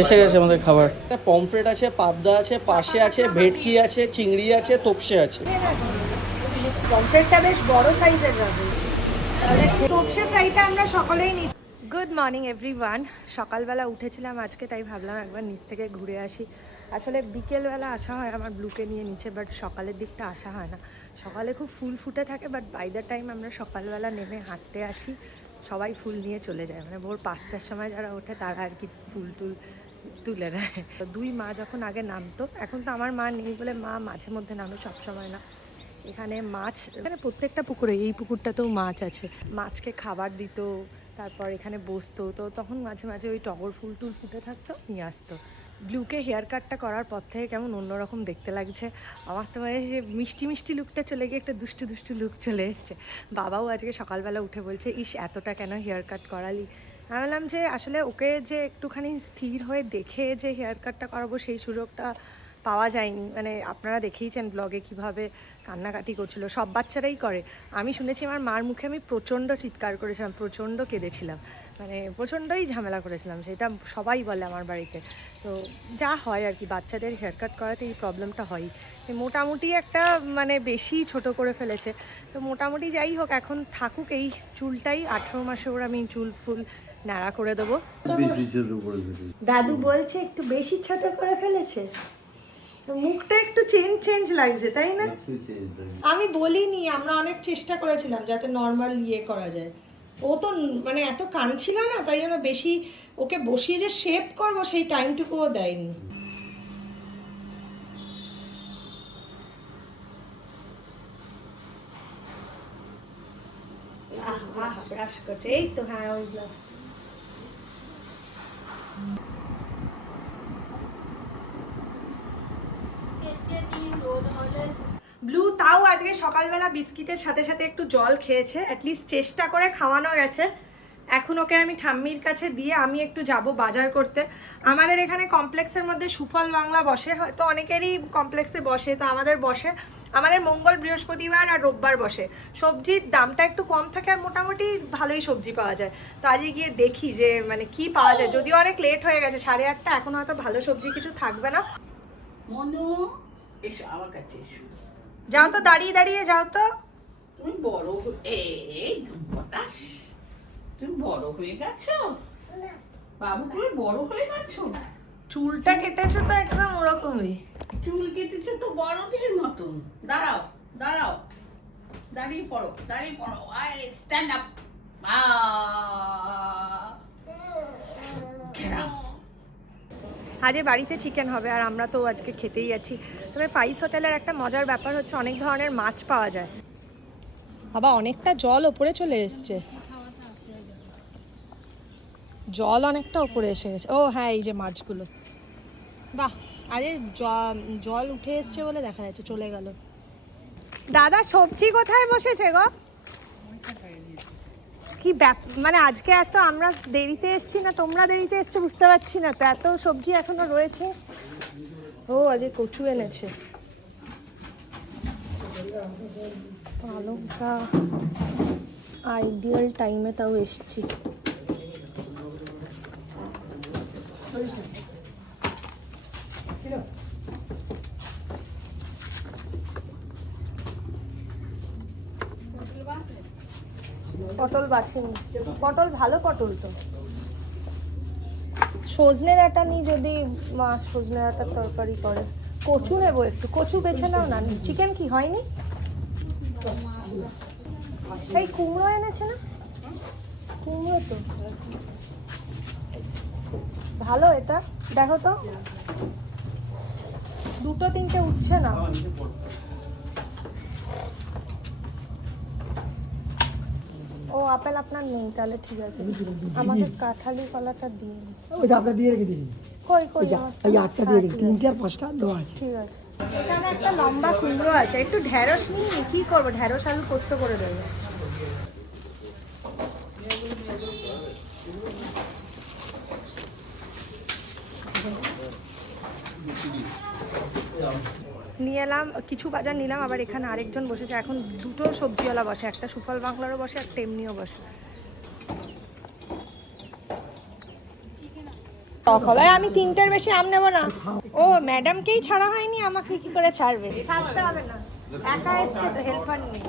এসে গেছে আমাদের খাবার। পমফ্রেট আছে, পাবদা আছে, পাশে আছে, ভেটকি আছে, চিংড়ি আছে, তোপসে আছে। পমফ্রেটটা বেশ বড় সাইজের হবে। তোপসে ফ্রাইটা আমরা সকলেই নিই। Good morning everyone. সকালবেলা উঠেছিলাম আজকে, তাই ভাবলাম একবার নিচ থেকে ঘুরে আসি। আসলে বিকেলবেলা আসা হয় আমার ব্লুকে নিয়ে নিচে, বাট সকালের দিকটা আসা হয় না। সকালে খুব ফুল ফুটে থাকে, বাট বাই দ্য টাইম আমরা সকালবেলা নেমে হাঁটতে আসি সবাই ফুল নিয়ে চলে যায়। মানে ভোর 5টার সময় যারা ওঠে তারা আর কি ফুল তুলে নেয়। তো দুই মা যখন আগে নামতো, এখন তো আমার মা নেই বলে মা মাঝে মধ্যে নামে, সবসময় না। এখানে মাছ, এখানে প্রত্যেকটা পুকুরে, এই পুকুরটাতেও মাছ আছে, মাছকে খাবার দিত, তারপর এখানে বসতো। তো তখন মাঝে মাঝে ওই টগর ফুল টুল ফুটে থাকতো, নিয়ে আসতো। ব্লুকে হেয়ার কাটটা করার পর থেকে কেমন অন্যরকম দেখতে লাগছে আমার। তো মানে যে মিষ্টি মিষ্টি লুকটা চলে গিয়ে একটা দুষ্টু দুষ্টু লুক চলে এসছে। বাবাও আজকে সকালবেলা উঠে বলছে, ইস এতটা কেন হেয়ার কাট করালি। আমি বললাম যে আসলে ওকে যে একটুখানি স্থির হয়ে দেখে যে হেয়ার কাটটা করাবো সেই সুযোগটা পাওয়া যায়নি। মানে আপনারা দেখেইছেন ব্লগে কীভাবে কান্নাকাটি করছিল, সব বাচ্চারাই করে। আমি শুনেছি আমার মার মুখে আমি প্রচণ্ড চিৎকার করেছিলাম, প্রচণ্ড কেঁদেছিলাম, মানে প্রচণ্ডই ঝামেলা করেছিলাম, সেটা সবাই বলে আমার বাড়িতে। তো যা হয় আর কি, বাচ্চাদের হেয়ার কাট করাতে এই প্রবলেমটা হয়ই। মোটামুটি একটা মানে বেশি ছোট করে ফেলেছে। তো মোটামুটি যাই হোক, এখন থাকুক এই চুলটাই। 18 মাসে ওর আমি চুল ফুল ন্যাড়া করে দেবো। দাদু বলছে একটু বেশি ছোট করে ফেলেছে, মুখটা একটু চেঞ্জ লাগছে, তাই না? আমি বলিনি, আমরা অনেক চেষ্টা করেছিলাম যাতে নর্মাল ইয়ে করা যায়। ও তো মানে এত কাঁদছিল না, তাই জন্য বেশি ওকে বসিয়ে যে শেপ করবো সেই টাইমটুকুও দেয়নি। ব্রাশ করছে, এই তো, হ্যাঁ ওই গ্লাস। ব্লু তাও আজকে সকালবেলা বিস্কিটের সাথে সাথে একটু জল খেয়েছে, অ্যাটলিস্ট চেষ্টা করে খাওয়ানো গেছে। এখন ওকে আমি ঠাম্মির কাছে দিয়ে আমি একটু যাব বাজার করতে। আমাদের এখানে কমপ্লেক্সের মধ্যে সুফল বাংলা বসে, হয়তো অনেকেরই কমপ্লেক্সে বসে, তো আমাদের বসে, আমাদের মঙ্গল বৃহস্পতিবার আর রোববার বসে। সবজির দামটা একটু কম থাকে আর মোটামুটি ভালোই সবজি পাওয়া যায়। তো আজকে গিয়ে দেখি যে মানে কি পাওয়া যায়, যদিও অনেক লেট হয়ে গেছে, 8:30, এখন হয়তো ভালো সবজি কিছু থাকবে না। মনু, এসো আমার কাছে এসো। যাও তো, দাঁড়িয়ে দাঁড়িয়ে যাও তো। তুমি বড় এই বতাস, তুমি বড় হয়ে গেছো বাবু, তুমি বড় হয়ে গেছো। চুলটা কেটেছো তো একদম ওরকমই। চুল কেটেছো তো বড়দের মতন। দাঁড়াও দাঁড়াও, দাঁড়িয়ে পড়ো, দাঁড়িয়ে পড়ো, আই স্ট্যান্ড আপ। আজকে বাড়িতে চিকেন হবে আর আমরা তো আজকে খেতেই যাচ্ছি। তবে পাইস হোটেলের একটা মজার ব্যাপার হচ্ছে অনেক ধরনের মাছ পাওয়া যায়। বাবা অনেকটা জল ওপরে চলে এসছে, জল অনেকটা ওপরে এসে গেছে। ও হ্যাঁ, এই যে মাছগুলো, বাহ, আরে জল উঠে এসছে বলে দেখা যাচ্ছে, চলে গেল। দাদা সবজি কোথায় বসেছে গো? কি মানে আজকে এত আমরা দেরিতে এসছি না তোমরা দেরিতে এসছো বুঝতে পারছি না, তো এত সবজি এখনো রয়েছে। ও আজকে কচু এনেছে, পালংটা আইডিয়াল টাইমে তাও এসছি। পটল বাছিনি, পটল ভালো পটল তো। সজনে ডাঁটা নিই যদি মা সজনে ডাঁটার তরকারি করে। কচু নেবো একটু, কচু বেছে নাও না। চিকেন কি হয়নি? এই কুমড়ো এনেছে না, কুমড়ো তো ভালো, এটা দেখো তো, 2-3টে উঠছে না। ও আপেল আপনার নেই, তাহলে ঠিক আছে, আমাকে কাঁঠালি কলাটা দিয়ে দিন। ওইটা আপনার দিয়ে রেখে দিন। কই কই, ওই 8টা দিয়ে রেখে, 3টে আর 5টা দেওয়া আছে। ঠিক আছে। এখানে একটা লম্বা কুমড়ো আছে, একটু ঢেঁড়স নিই, কি করবো, ঢেঁড়স আলু পোস্ত করে দেবো। নিয়ে এলাম কিছু বাজার নিলাম, আবার এখানে আরেকজন বসেছে, এখন দুটো সবজিওয়ালা বসে, একটা সুফল বাংলারও বসে একটা এমনিও বসে। সকালে আমি 3টের বেশি আম নেবো না। ও ম্যাডামকেই ছাড়া হয়নি, আমাকে কি করে ছাড়বে? ছাড়তে হবে না, একা এসছে তো, হেল্পার নেই।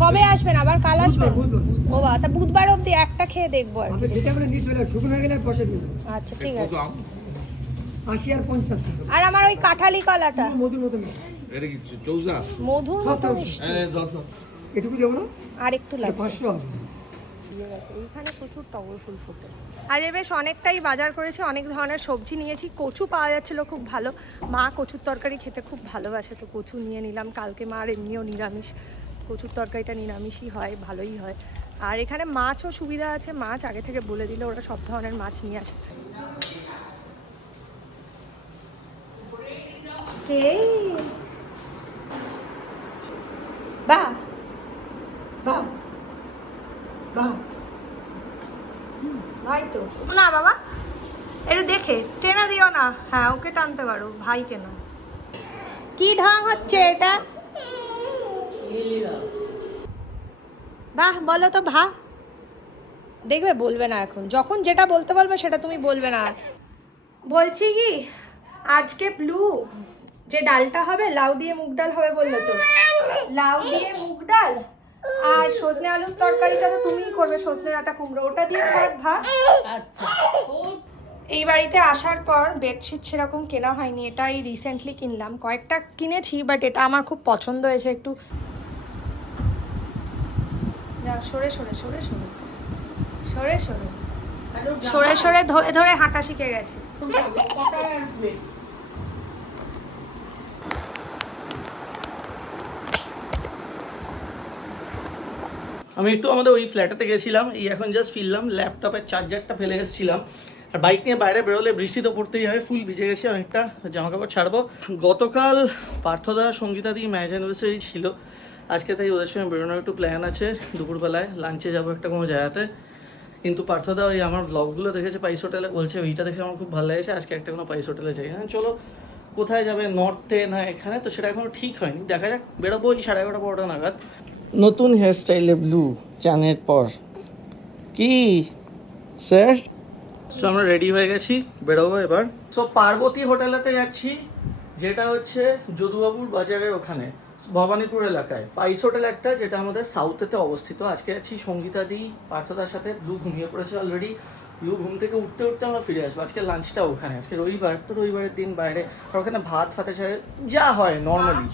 কবে আসবেন আবার? কাল আসবেন? ও বা, তা বুধবার অবধি একটা খেয়ে দেখবো আর কি। যেটা আমরা নিয়ে চলে শুকনো হয়ে গেলে বসে দিন। আচ্ছা ঠিক আছে। 80 আর 50 টাকা। আর আমার ওই কাঁঠালি কলাটা মধুর মতো না। এটা কি চৌসা? মধুর মতো মিষ্টি। এটুকু দেবো না? আর একটু লাগবে। 500 হবে। এইখানে প্রচুর টগর ফুল ফোটে। আজ বেশ অনেকটাই বাজার করেছি, অনেক ধরনের সবজি নিয়েছি। কচু পাওয়া যাচ্ছিল খুব ভালো, মা কচুর তরকারি খেতে খুব ভালোবাসে, তো কচু নিয়ে নিলাম। কালকে মার এমনিও নিরামিষ, কচুর তরকারিটা নিরামিষই হয়, ভালোই হয়। আর এখানে মাছও সুবিধা আছে, মাছ আগে থেকে বলে দিলে ওরা সব ধরনের মাছ নিয়ে আসে। বাহ বাহ বাহ, ভাই তো না বাবা, একটু দেখে টেনে দিও না। হ্যাঁ ওকে টানতে পারো, ভাইকে না। কি ঢং হচ্ছে এটা? বাহ বলো তো, ভা দেখবে, বলবে না এখন। যখন যেটা বলতে বলবে সেটা তুমি বলবে না। বলছি কি, আজকে ব্লু যে ডালটা হবে, লাউ দিয়ে মুগ ডাল হবে বললো তো, লাউ দিয়ে মুগ ডাল আর সজনে আলুর তরকারিটা তো তুমিই করবে, সজনে ডাঁটা কুমড়ো, ওটা দিয়ে ভাত ভাত। আচ্ছা এই বাড়িতে আসার পর বেডশিট সেরকম কেনা হয়নি, এটাই রিসেন্টলি কিনলাম। কয়েকটা কিনেছি, বাট এটা আমার খুব পছন্দ হয়েছে। একটু সরে সরে সরে সরে সরে সরে সরে সরে ধরে ধরে হাঁটা শিখে গেছে। আমি একটু আমাদের ওই ফ্ল্যাটেতে গেছিলাম, এই এখন জাস্ট ফিরলাম। ল্যাপটপের চার্জারটা ফেলে এসেছিলাম, আর বাইক নিয়ে বাইরে বেরোলে বৃষ্টি তো পড়তেই হয়। ফুল ভিজে গেছি, অনেকটা জামাকাপড় ছাড়বো। গতকাল পার্থদা সঙ্গীতাদি ম্যারেজ অ্যানিভার্সারি ছিল, আজকে তাই ওদের সঙ্গে বেরোনোর একটু প্ল্যান আছে। দুপুরবেলায় লাঞ্চে যাবো একটা কোনো জায়গাতে। কিন্তু পার্থদা ওই আমার ব্লগগুলো দেখেছে পাইস হোটেলে, বলছে ওইটা দেখে আমার খুব ভালো লেগেছে, আজকে একটা কোনো পাইস হোটেলে যাই। হ্যাঁ চলো, কোথায় যাবে, নর্থে না এখানে, তো সেটা এখনও ঠিক হয়নি, দেখা যাক। বেরোবো ওই 11:30 12টা নাগাদ। নতুন হেয়ারস্টাইলে ব্লু চানের পর কি স্যার? সো আমরা রেডি হয়ে গেছি, বেরোবো এবার। সো পার্বতী হোটেলেতে যাচ্ছি, যেটা হচ্ছে যদুবাবুর বাজারের ওখানে ভবানীপুর এলাকায়। পাইস হোটেল একটা, যেটা আমাদের সাউথেতে অবস্থিত। আজকে যাচ্ছি সঙ্গীতাদি পার্থদার সাথে। ব্লু ঘুমিয়ে পড়েছে অলরেডি, ব্লু ঘুম থেকে উঠতে উঠতে আমরা ফিরে আসবো। আজকে লাঞ্চটা ওখানে, আজকে রবিবার তো, রবিবারের দিন বাইরে। আর ওখানে ভাত ফাতে যা হয় নর্মালি,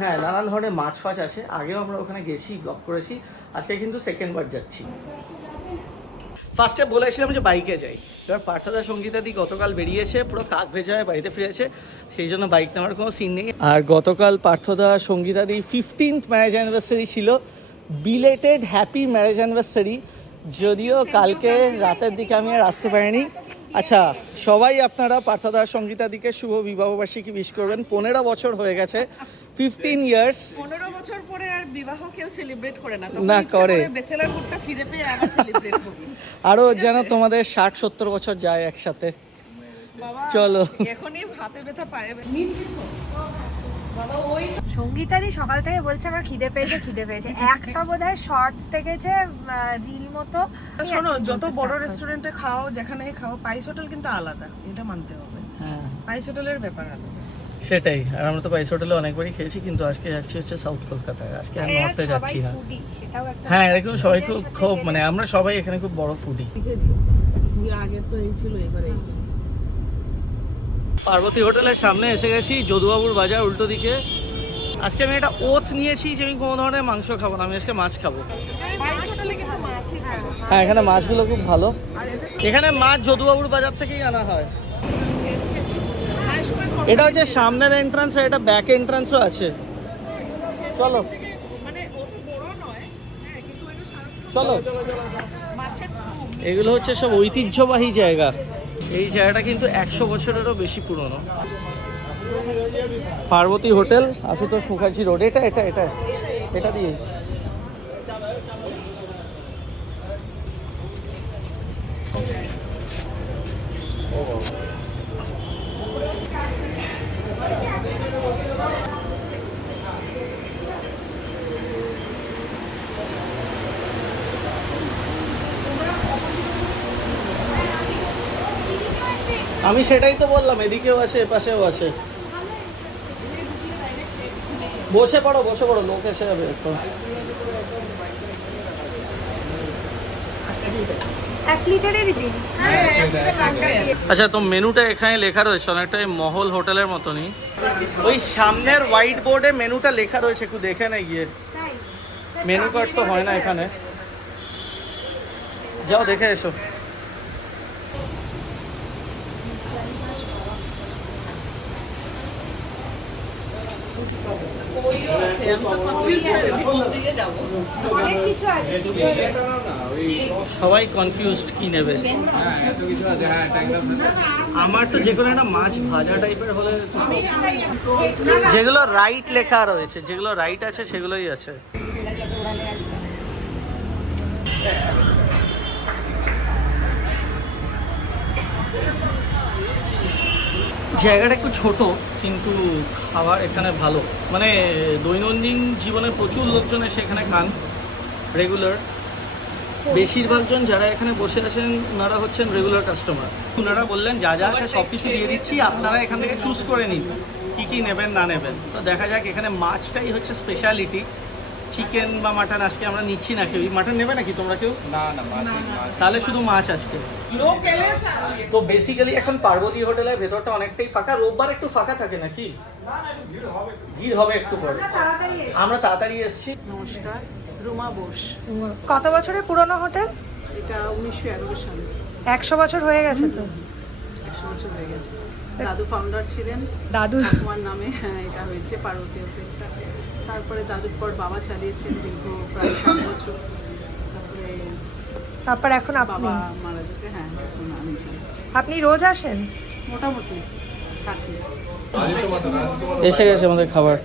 হ্যাঁ নানান ধরনের মাছ ফাছ আছে। আগেও আমরা ওখানে গেছি, ব্লগ করেছি। আজকে কিন্তু সেকেন্ড বার যাচ্ছি। ফার্স্টে বলেছিলাম যে বাইকে যাই, এবার পার্থদা সঙ্গীতাদি গতকাল বেরিয়েছে, পুরো কাক ভেজা হয়ে বাড়িতে ফিরেছে, সেই জন্য বাইক নেওয়ার কোনো সিন নেই। আর গতকাল পার্থদা সঙ্গীতাদি 15th ম্যারেজ অ্যানিভার্সারি ছিল। Belated happy marriage anniversary. যদিও কালকে রাতের দিকে আমি আর আসতে পারিনি। আচ্ছা, সবাই আপনারা পার্থদা সঙ্গীতাদিকে শুভ বিবাহবার্ষিকী উইশ করবেন। 15 বছর হয়ে গেছে, 15 ইয়ার্স। 15 বছর পরে আর বিবাহ কেউ সেলিব্রেট করে না, না করে। ব্যাচেলর মুডটা ফিরে পেয়ে আবার সেলিব্রেট করব। আরও যেন তোমাদের 60-70 বছর যায় একসাথে। বাবা চলো, এখনই হাতে ব্যথা পায়ে সঙ্গীতারই সকাল থেকে বলছে আমার খিদে পেয়েছে খিদে পেয়েছে। একটা বোধহয় শর্টস দেখেছে রিল মতো। শোনো, যত বড় রেস্টুরেন্টে খাও, যেখানে খাও, পাইস হোটেল কিন্তু আলাদা, এটা মানতে হবে। হ্যাঁ পাইস হোটেলের ব্যাপার আলাদা। সেটাই। আর আমরা তো পাইস হোটেলে অনেকবারই খেয়েছি, কিন্তু আজকে যাচ্ছি হচ্ছে সাউথ কলকাতায়। আজকে আর নর্থে যাচ্ছি না। হ্যাঁ এরকম সবাই খুব খুব মানে আমরা সবাই এখানে খুব বড় ফুডি। আগে তো এই ছিল, এবারে এই। পার্বতী হোটেলের সামনে এসে গেছি, যদুবাবুর বাজার উল্টো দিকে। আজকে আমি একটা ওথ নিয়েছি যে আমি কোনো ধরনের মাংস খাবো না, আমি আজকে মাছ খাবো। হ্যাঁ এখানে মাছগুলো খুব ভালো। এখানে মাছ যদুবাবুর বাজার থেকেই আনা হয়। এটা হচ্ছে সামনের এন্ট্রান্স, আর এটা ব্যাক এন্ট্রান্সও আছে। চলো চলো, এগুলো হচ্ছে সব ঐতিহ্যবাহী জায়গা। এই জায়গাটা কিন্তু 100 বছরেরও বেশি পুরনো। Parvati hotel, Ashutosh Mukherjee road. এটা এটা এটা এটা দিয়ে আমি সেটাই তো বললাম, এদিকেও আছে এপাশেও আছে। বসে পড়ো লোক এসে যাবে এখন। 1 লিটারেরই দিন। আচ্ছা, তো মেনুটা এখানে লেখা রয়েছে অনেকটা এই মহল হোটেলের মতনই। ওই সামনের হোয়াইট বোর্ডে মেনুটা লেখা রয়েছে, একটু দেখে না গিয়ে। তাই মেনু কার্ড তো হয় না এখানে, যাও দেখে এসো। অনেক কিছু আছে। সবাই কনফিউজড কি নেবে। আমার তো যে কোনো একটা মাছ ভাজা টাইপের হলে, যেগুলো রাইট লেখা রয়েছে, যেগুলো রাইট আছে সেগুলোই আছে। জায়গাটা একটু ছোট, কিন্তু খাবার এখানে ভালো। মানে দৈনন্দিন জীবনে প্রচুর লোকজন এসে এখানে খান রেগুলার। বেশিরভাগজন যারা এখানে বসে আছেন ওনারা হচ্ছেন রেগুলার কাস্টমার। ওনারা বললেন যা যা আছে সব কিছু দিয়ে দিচ্ছি, আপনারা এখান থেকে চুজ করে নিন কী কী নেবেন না নেবেন। তো দেখা যাক, এখানে মাছটাই হচ্ছে স্পেশালিটি। চিকেন বা মাটন আজকে আমরা নিচ্ছি না। কেউ মাটন নেবে নাকি তোমরা কেউ? না মাছ। তাহলে শুধু মাছ আজকে। লোক এলে তো বেসিক্যালি এখন পার্বতী হোটেলের ভেতরটা অনেকটাই ফাঁকা। রোববার একটু ফাঁকা থাকে নাকি? ভিড় হবে একটু পরে। আমরা তাড়াতাড়ি এসেছি। নমস্কার, রুমা বোস। কত বছরের পুরনো হোটেল? এটা 1911 সালে। 100 বছর হয়ে গেছে তো। 100 বছর হয়ে গেছে। দাদু ফাউন্ডার ছিলেন, দাদু ঠাকুমার নামে এটা হয়েছে পার্বতী হোটেলটা। তারপরে দাদুর পর বাবা চালিয়েছেন দীর্ঘ প্রায় 7 বছর। তারপর এখন আপনি বাবা মারা যেতে এখন আমি চালাচ্ছি। আপনি রোজ আসেন? মোটামুটি থাকি। এসে গেছে আমাদের খাবার।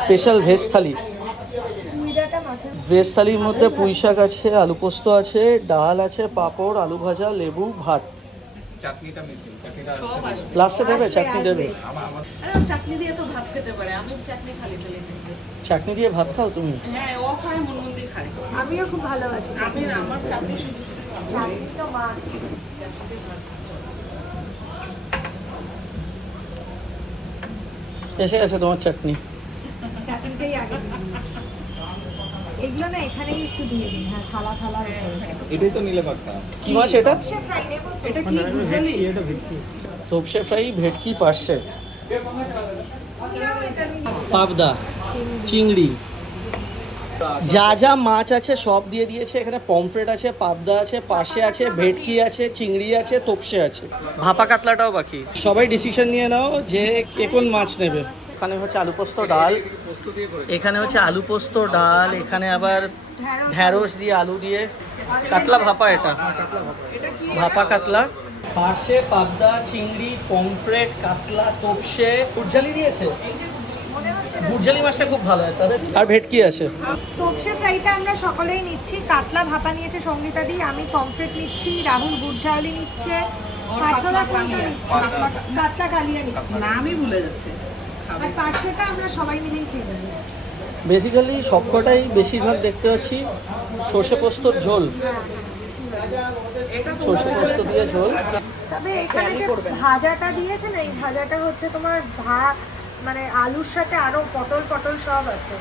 স্পেশাল ভেজ থালি। ভেজ থালির মধ্যে পুঁই শাক আছে, আলু পোস্ত আছে, ডাল আছে, পাঁপড়, আলু ভাজা, লেবু, ভাত। চাটনিটা মিসিং, চাটনিটা লাস্টে দেবে চাটনি দেবে? চাটনি দিয়ে তো ভাত খেতে পারে, আমি চাটনি খালি ফেলে চাটনি দিয়ে ভাত খাও তুমি? হ্যাঁ, ও খায়, মুনমুন্দি খায়। আমিও খুব ভালোবাসি। আমার চাটনি চাটনি তো মাছ। এসে গেছে তোমার চাটনি। চাটনিটাই আগে দিয়ে দিন। এগুলো না এখানেই একটু দিয়ে দিন। হ্যাঁ, থালা এটাই তো নিলে পারতাম। কি মাছ এটা? এটা কি বুঝলি? তোপসে ফ্রাই, ভেটকি, পার্শে, পাবদা, চিংড়ি, যা যা মাছ আছে সব দিয়ে দিয়েছে এখানে। পমফ্রেট আছে, পাবদা আছে, পার্শে আছে, ভেটকি আছে, চিংড়ি আছে, তোপসে আছে, ভাপা কাতলাটাও বাকি। সবাই ডিসিশন নিয়ে নাও যে কে কোন মাছ নেবে। এখানে হচ্ছে আলু পোস্ত ডাল, এখানে হচ্ছে আলু পোস্ত ডাল, এখানে আবার ঢ্যাঁড়স দিয়ে আলু দিয়ে কাতলা ভাপা। এটা ভাপা কাতলা, পার্শে, পাবদা, চিংড়ি, পমফ্রেট, কাতলা, তোপসে, গুড়ঝালি দিয়েছে। গুড়ঝালি মাছটা খুব ভালো হয় তাদের। আর ভেটকি আছে। তোপসে ফ্রাইটা আমরা সকলেই নিচ্ছি। কাতলা ভাপা নিয়েছে সঙ্গীতা দি, আমি পমফ্রেট নিচ্ছি, রাহুল গুড়ঝালি নিচ্ছে, পার্থদা কোনটা নিচ্ছে? কাতলা কালিয়া নিচ্ছে। না, আমি ভুলে যাচ্ছি। আর পার্শেটা আমরা সবাই মিলেই খেয়ে নেবো। বেসিক্যালি সবকটাই বেশিরভাগ দেখতে পাচ্ছি সর্ষে পোস্তর ঝোল, সর্ষে পোস্ত দিয়ে ঝোল। তবে এখানে যে ভাজাটা দিয়েছে না, এই ভাজাটা হচ্ছে তোমার মানে আলুর সাথে আরো পটল পটল সব আছে।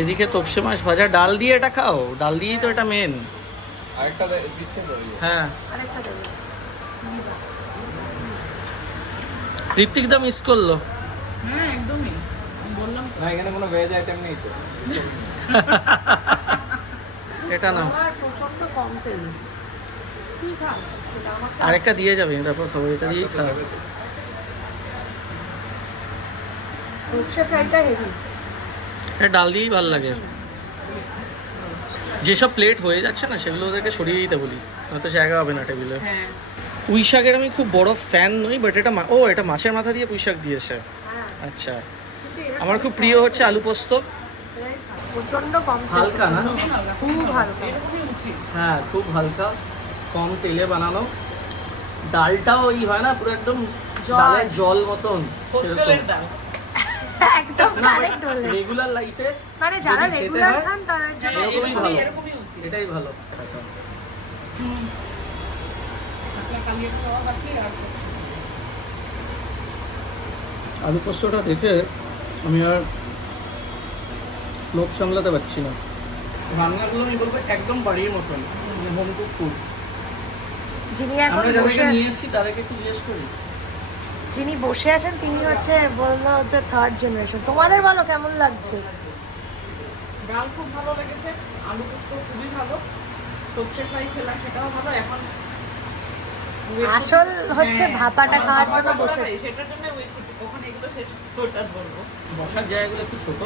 এদিকে তোপসে মাছ ভাজা, ডাল দিয়ে এটা খাও। ডাল দিয়েই তো এটা মেন। আরেকটা দিচ্ছে তো। হ্যাঁ, আরেকটা দেবো। ঋত্বিক দা মিস করলো। হ্যাঁ, একদমই। আমি বললাম না, এখানে কোনো ভেজ আইটেম নেই তো। এটা না, আমার প্রচন্ড কম তেল। কি খাও? আরেকটা দিয়ে যাবে, তারপর খাবো। এটা দিয়েই খাও। তোপসে ফ্রাইটা হেভি। এটা ডাল দিয়েই ভালো লাগে। যেসব প্লেট হয়ে যাচ্ছে না সেগুলো ওদেরকে সরিয়ে দিতে বলি, নয়তো জায়গা হবে না টেবিলে। হ্যাঁ, পুঁই শাকের আমি খুব বড় ফ্যান নই, বাট এটা এটা মাছের মাথা দিয়ে পুঁই শাক দিয়েছে। হ্যাঁ, আচ্ছা, কিন্তু এরা আমার খুব প্রিয় হচ্ছে আলু পোস্ত। এরাই খায়। প্রচন্ড কম তেল। হালকা না? খুব হালকা। হ্যাঁ, খুব হালকা, কম তেলে বানানো। ডালটাও ওই হয় না পুরো একদম জল। ডালের জল মতন। হোস্টেলের ডাল। একদম কারেক্ট বলেছ। রেগুলার লাইফে মানে যারা যদি খেতে রেগুলার হয়, খান তাদের জন্য এরকমই ভালো। এরকমই উচিত। এটাই ভালো। কালিয়া খাওয়া বাকি আর আলু পোস্তটা দেখে আমি আর লোক সামলাতে পারছি না। রান্নাগুলো আমি বলবো একদম বাড়ির মতন, হোম কুক ফুড। যিনি এখন আমরা যাদেরকে বসে নিয়ে এসেছি তাদেরকে একটু জিজ্ঞেস করি। যিনি বসে আছেন তিনি হচ্ছে বললো দ্য থার্ড জেনারেশন। তোমাদের বলো কেমন লাগছে? ডাল খুব ভালো লেগেছে, আলু পোস্ত খুবই ভালো, সর্ষে ফ্রাই খেলাম সেটাও ভালো। এখন আসল হচ্ছে হ্যাঁ, ভাপাটা আমার খাওয়ার ভাপাটা জন্য বলা বসে হয়, সেটার জন্য ওয়েট করছি কখন এগুলো শেষ ওটা বলবো। বসার জায়গাগুলো একটু ছোট,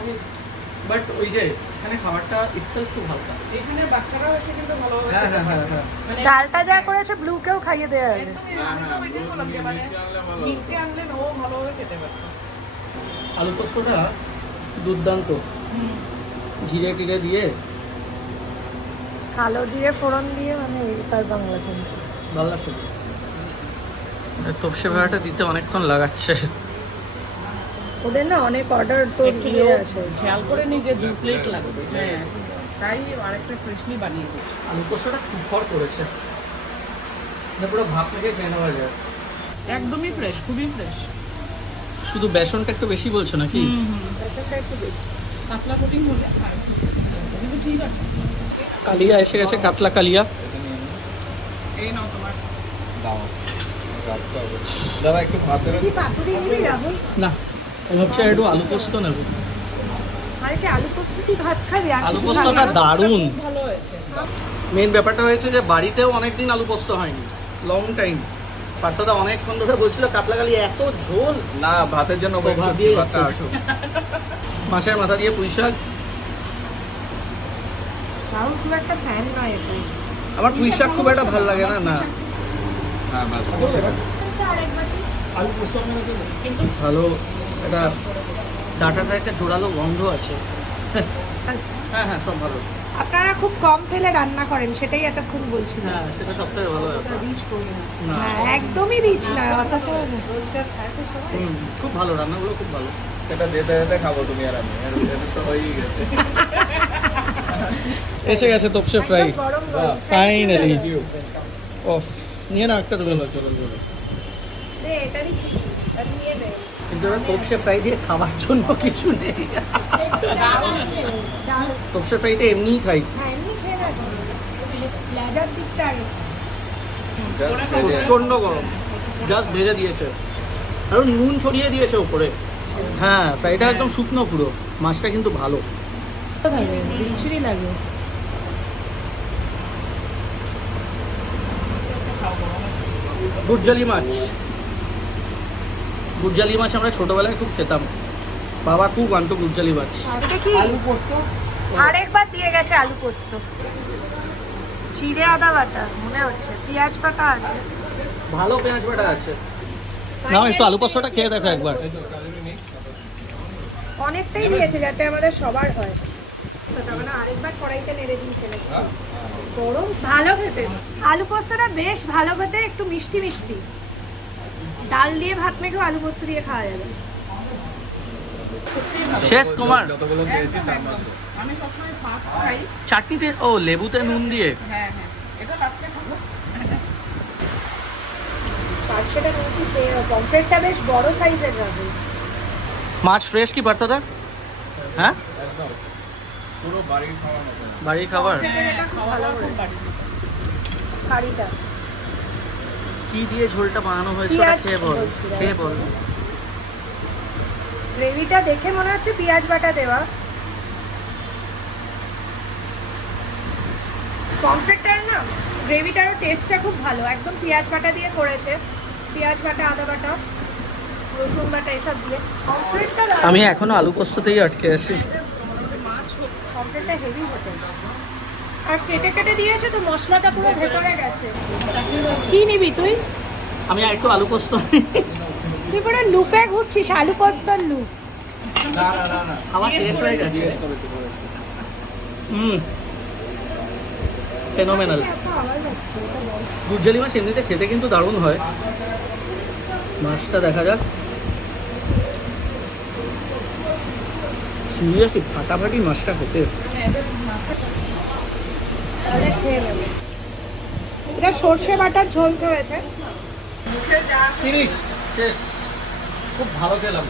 বাট ওই যে এখানে খাবারটা ইটসেলফ খুব হালকা। এখানে বাচ্চারাও এসে কিন্তু ভালোভাবে হ্যাঁ খেতে হ্যাঁ হ্যাঁ পারবে। হ্যাঁ। মানে ডালটা যা করেছে ব্লুকেও খাইয়ে দেওয়া হবে। একদমই আমি তো ওইটাই বললাম যে মানে নিতে আনলে ও ভালোভাবে খেতে পারতো। আলু পোস্তটা দুর্দান্ত, জিরে টিরে দিয়ে কালো জিরে ফোড়ন দিয়ে মানে তার বাংলা কিন্তু ভালো লাগছে। তোপসে ভাড়াটা দিতে অনেকক্ষণ লাগাচ্ছে। ওদের না অনেক অর্ডার তো দিয়ে আছে। খেয়াল করে নি যে 2 প্লেট লাগবে, হ্যাঁ তাই আরেকটা ফ্রেশলি বানিয়ে দিই। আলু পোস্তটা খুব ভর করেছে, পুরো ভাপ লেগে খেয়ে নেওয়া যায়। একদমই ফ্রেশ, খুবই ফ্রেশ। শুধু বেসনটা একটু বেশি বলছো নাকি? বেসনটা একটু বেশি পাতলা কোটিং হলে আর কিন্তু ঠিক আছে। কালিয়া এসে গেছে, কাতলা কালিয়া। এই নাও তোমার দাও রাখতে হবে। দাদা একটু ভাত দেবেন। কি পাতুরি নিবি রাহুল? না, আমি ভাবছি একটু আলু পোস্ত নেবো। আরে কি আলু পোস্ত কি ভাত খাবি? আর আলু কিছু পোস্তটা খাবি না? দারুণ। ভালো হয়েছে। মেন ব্যাপারটা হয়েছে যে বাড়িতেও অনেকদিন আলু পোস্ত হয়নি, লং টাইম। পার্থদা অনেকক্ষণ ধরে বলছিল কাতলা কালি এত ঝোল। না ভাতের জন্য ওয়েট ভাত করছি, দিয়ে ভাতটা যাচ্ছে। আসুক। মাছের মাথা দিয়ে পুঁই শাক। রাহুল খুব একটা ফ্যান নয় এতে। আমার পুঁই শাক খুব একটা ভালো লাগে না। না হ্যাঁ বাস। আলু পোস্ত আপনারা দেবেন? ভালো, এটা ডাটাটা একটা জোরালো গন্ধ আছে। হ্যাঁ হ্যাঁ, সব ভালো। আপনারা খুব কম তেলে রান্না করেন, সেটাই এতক্ষণ বলছিলাম। হ্যাঁ, সেটা সব থেকে ভালো ব্যাপার। না, হ্যাঁ, একদমই রিচ না অত তো রোজকার খায় তো সবাই। খুব ভালো, রান্নাগুলো খুব ভালো। সেটা যেতে যেতে খাবো তুমি আর আমি, এর তো হয়েই গেছে। এসে গেছে তোপসে ফ্রাই একদম গরম গরম। ফাইনালি। অফ নিয়ে না একটা তুমি। দে, এটারই এটা নিয়ে নে। কিন্তু এবার তোপসে ফ্রাই দিয়ে খাওয়ার জন্য কিছু নেই। ডাল আছে, ডাল। তোপসে ফ্রাইটা এমনিই খাই, হ্যাঁ, এমনি খেয়ে রাখো। লেজার দিকটা আগে। প্রচণ্ড গরম, জাস্ট ভেজে দিয়েছে আর নুন ছড়িয়ে দিয়েছে উপরে। হ্যাঁ, ফ্রাইটা একদম শুকনো পুরো। মাছটা কিন্তু ভালো। বিচ্ছিরি লাগে। গুজ্জালি মাছ, গুজ্জালি মাছ আমরা ছোটবেলায় খুব খেতাম। বাবা খুব আনতো গুজ্জালি মাছ। এটা কি আলু পোস্ত আরেকবার দিয়ে গেছে আলু পোস্ত, জিরে আদা বাটা মনে হচ্ছে, পেঁয়াজ বাটা আছে। ভালো পেঁয়াজ বাটা আছে। নাও একটু আলু পোস্তটা খেয়ে দেখো একবার। অনেকটাই দিয়েছে যাতে আমাদের সবার হয়। তারপরে আরেকবার কড়াইতে নেড়ে দিয়েছে নাকি? গরম ভালো খেতে। আলু পোস্তটা বেশ ভালো খেতে, একটু মিষ্টি মিষ্টি। ডাল দিয়ে ভাত মেখেও আলু পোস্ত দিয়ে খাওয়া যাবে। শেষ তোমার? যতগুলো খেয়েছি তার মধ্যে আমি সবসময় ফার্স্ট খাই। চাটনিতে ও লেবুতে নুন দিয়ে। হ্যাঁ হ্যাঁ, এটা লাস্টে খাবো। পার্সেটা নিয়েছি, পমফ্রেটটা বেশ বড় সাইজের হবে। মাছ ফ্রেশ কি পার্থদা? হ্যাঁ, একদম পুরো বাড়ির খাওয়ার মতো। বাড়ির খাবার। এটা খুব ভালো করেছে। কারিটা কি দিয়ে ঝোলটা বানানো হয়েছে ওটা পেঁয়াজ খেয়ে বল, বলছিলাম। খেয়ে বল। গ্রেভিটা দেখে মনে হচ্ছে পেঁয়াজ বাটা দেওয়া। পমফ্রেটটার না গ্রেভিটারও টেস্টটা খুব ভালো, একদম পেঁয়াজ বাটা দিয়ে করেছে। পেঁয়াজ বাটা, আদা বাটা, রসুন বাটা এসব দিয়ে। পমফ্রেটটা আমি এখনো আলু পোস্ততেই আটকে আছি। পমফ্রেটটা হেভি হতো। আর কেটে কেটে দিয়েছে তো মশলাটা পুরো ভেতরে গেছে। কি নিবি তুই? আমি আর একটু আলু পোস্ত। তুই পুরো লুপে ঘুরছিস, আলু পোস্তর লুপ। না না না না খাওয়া শেষ হয়ে গেছে। ফেনোমেনাল। আওয়াজ আসছে, ওটা বল। গুজ্জালি মাছ এমনিতে খেতে কিন্তু দারুণ হয়। মাছটা দেখা যাক। সিরিয়াসলি ফাটাফাটি মাছটা খেতে। তাহলে খেয়ে নেবে। এটা সর্ষে বাটার ঝোল হয়েছে, ফিনিশড, শেষ। খুব ভালো খেলাম।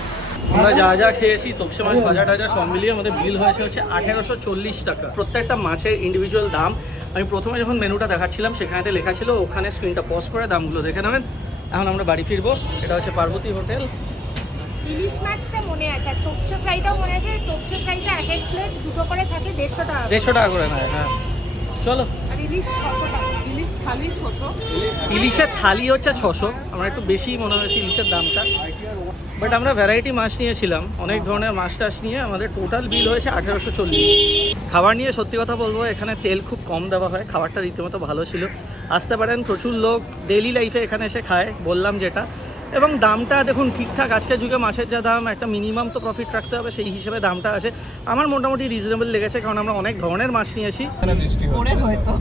আমরা যা যা খেয়েছি তোপসে মাছ ভাজা টাজা সব মিলিয়ে আমাদের বিল হয়েছে হচ্ছে 1840 টাকা। প্রত্যেকটা মাছের ইন্ডিভিজুয়াল দাম আমি প্রথমে যখন মেনুটা দেখাচ্ছিলাম সেখানে লেখা ছিল, ওখানে স্ক্রিনটা পজ করে দামগুলো দেখে নেবেন। এখন আমরা বাড়ি ফিরবো। এটা হচ্ছে পার্বতী হোটেল। ইলিশ মাছটা মনে আছে, আর তোপসে ফ্রাইটাও মনে আছে। তোপসে ফ্রাইটা এক এক প্লেট দুটো করে থাকে 150 টাকা। 150 টাকা করে নেয়, হ্যাঁ। চলো। আর ইলিশ 600 টাকা। ইলিশ থালি ছোট। ইলিশের থালি হচ্ছে 600, আমার একটু বেশি মনে হয়েছে ইলিশের দামটা। বাট আমরা ভ্যারাইটি মাছ নিয়েছিলাম, অনেক ধরনের মাছ টাছ নিয়ে আমাদের টোটাল বিল হয়েছে 1840। খাবার নিয়ে সত্যি কথা বলবো, এখানে তেল খুব কম দেওয়া হয়, খাবারটা রীতিমতো ভালো ছিল। আসতে পারেন, প্রচুর লোক ডেইলি লাইফে এখানে এসে খায়, বললাম যেটা। এবং দামটা দেখুন ঠিকঠাক, আজকের যুগে মাছের যা দাম, একটা মিনিমাম তো প্রফিট রাখতে হবে, সেই হিসেবে দামটা আছে। আমার মোটামুটি রিজনেবল লেগেছে, কারণ আমরা অনেক ধরনের মাছ নিয়েছি। বৃষ্টি পরে হয়তো।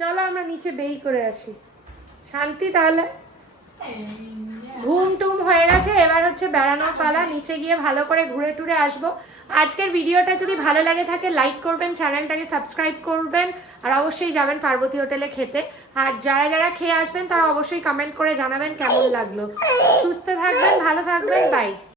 চলো আমরা নিচে বেই করে আসি। শান্তি, তাহলে ঘুম টুম হয়ে গেছে, এবার হচ্ছে বেড়ানোর পালা। নিচে গিয়ে ভালো করে ঘুরে টুরে আসবো। আজকের ভিডিওটা যদি ভালো লাগে থাকে লাইক করবেন, চ্যানেলটাকে সাবস্ক্রাইব করবেন, আর অবশ্যই যাবেন পার্বতী হোটেলে খেতে। আর যারা যারা খেয়ে আসবেন তারা অবশ্যই কমেন্ট করে জানাবেন কেমন লাগলো। সুস্থ থাকবেন, ভালো থাকবেন, বাই।